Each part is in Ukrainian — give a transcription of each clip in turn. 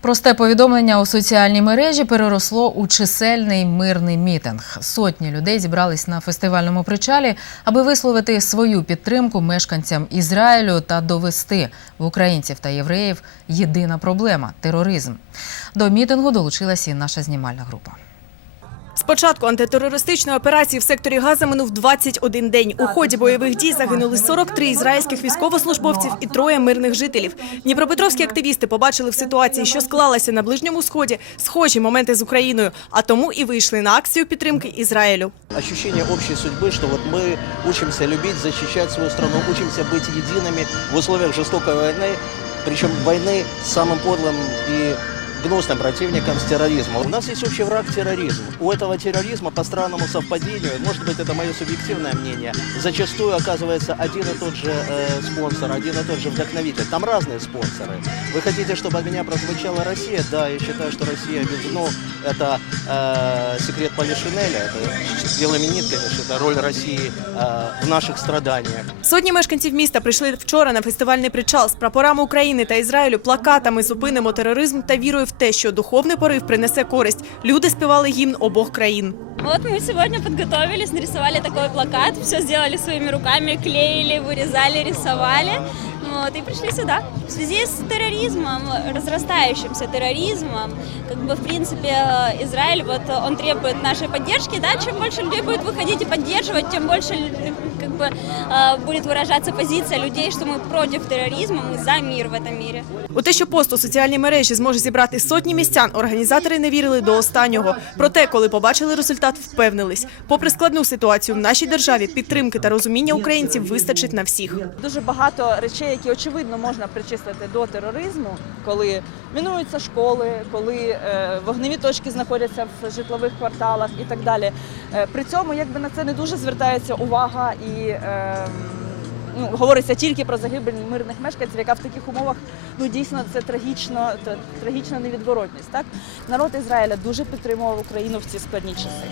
Просте повідомлення у соціальній мережі переросло у чисельний мирний мітинг. Сотні людей зібрались на фестивальному причалі, аби висловити свою підтримку мешканцям Ізраїлю та довести в українців та євреїв єдина проблема тероризм. До мітингу долучилася і наша знімальна група. З початку антитерористичної операції в секторі Газа минув 21 день. У ході бойових дій загинули 43 ізраїльських військовослужбовців і троє мирних жителів. Дніпропетровські активісти побачили в ситуації, що склалася на ближньому сході, схожі моменти з Україною, а тому і вийшли на акцію підтримки Ізраїлю. ощущение общей судьбы, что вот мы учимся любить, защищать свою страну, учимся быть едиными в условиях жестокой войны, причем войны с самым подлым и гнусным противником с терроризмом. У нас есть общий враг терроризм. У этого терроризма по странному совпадению, может быть это мое субъективное мнение, зачастую оказывается один и тот же э, спонсор, один и тот же вдохновитель. Там разные спонсоры. Вы хотите, чтобы от меня прозвучала Россия? Да, я считаю, что Россия без ну, это э, секрет Полишинеля, это дело именит, конечно, это роль России э, в наших страданиях. Сотні мешканців міста прийшли вчора на фестивальний причал з прапорами України та Ізраїлю, плакатами «Зупинимо тероризм» та вірою в те, що духовний порив принесе користь. Люди співали гімн обох країн. Вот мы сегодня подготовились, нарисовали такой плакат, все сделали своими руками, клеили, вырезали, рисовали Вот, и пришли сюда. В связи с терроризмом, разрастающимся терроризмом, как бы, в принципе, э, Израиль, вот, он требует нашей поддержки, да, чем больше людей будет выходить и поддерживать, тем больше, э, как бы, э, будет выражаться позиция людей, что мы против терроризма, мы за мир в этом мире. У те, що пост у соціальній мережі зможе зібрати сотні містян, організатори не вірили до останнього. Проте, коли побачили результат, впевнились. Попри складну ситуацію в нашій державі, підтримки та розуміння українців вистачить на всіх. дуже багато речей, які очевидно можна причислити до тероризму, коли мінуються школи, коли е, вогневі точки знаходяться в житлових кварталах і так далі. Е, при цьому якби на це не дуже звертається увага і. Е, Ну, говориться тільки про загибель мирних мешканців, яка в таких умовах ну дійсно це трагічно, трагічна невідворотність. Так народ Ізраїля дуже підтримував Україну в ці складні часи.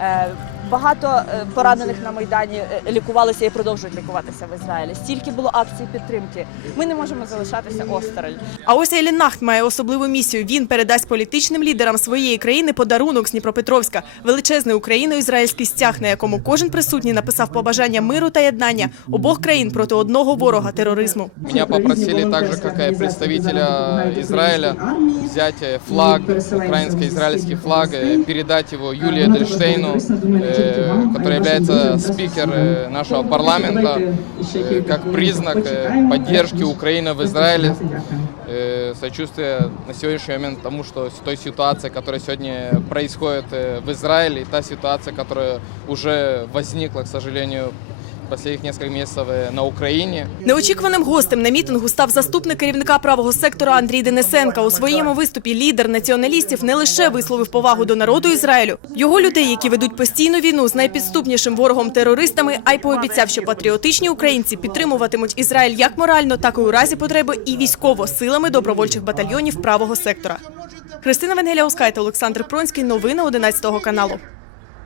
Е, Багато е, поранених на майдані е, лікувалися і продовжують лікуватися в Ізраїлі. Стільки було акцій підтримки. Ми не можемо залишатися осторонь. А ось Елі Нахт має особливу місію. Він передасть політичним лідерам своєї країни подарунок з Дніпропетровська, величезний україно-ізраїльський стяг, на якому кожен присутній написав побажання миру та єднання обох країн проти одного ворога тероризму. Меня попросили так же, как и представителя Израиля, взять э, флаг, украинско-израильский флаг, э, передать его Юлии Эдельштейну, э, который является спикер э, нашего парламента, э, как признак э, поддержки Украины в Израиле, э, сочувствия на сегодняшний момент тому, что с той ситуации, которая сегодня происходит э, в Израиле, и та ситуация, которая уже возникла, к сожалению, последних несколько месяцев э, на Украине. Неочікуваним гостем на мітингу став заступник керівника правого сектора Андрій Денисенка. У своєму виступі лідер націоналістів не лише висловив повагу до народу Ізраїлю, його людей, які ведуть постійну війну з найпідступнішим ворогом терористами, а й пообіцяв, що патріотичні українці підтримуватимуть Ізраїль як морально, так і у разі потреби і військово силами добровольчих батальйонів правого сектора. Христина Венгеля Оскай та Олександр Пронський. Новини 11 каналу.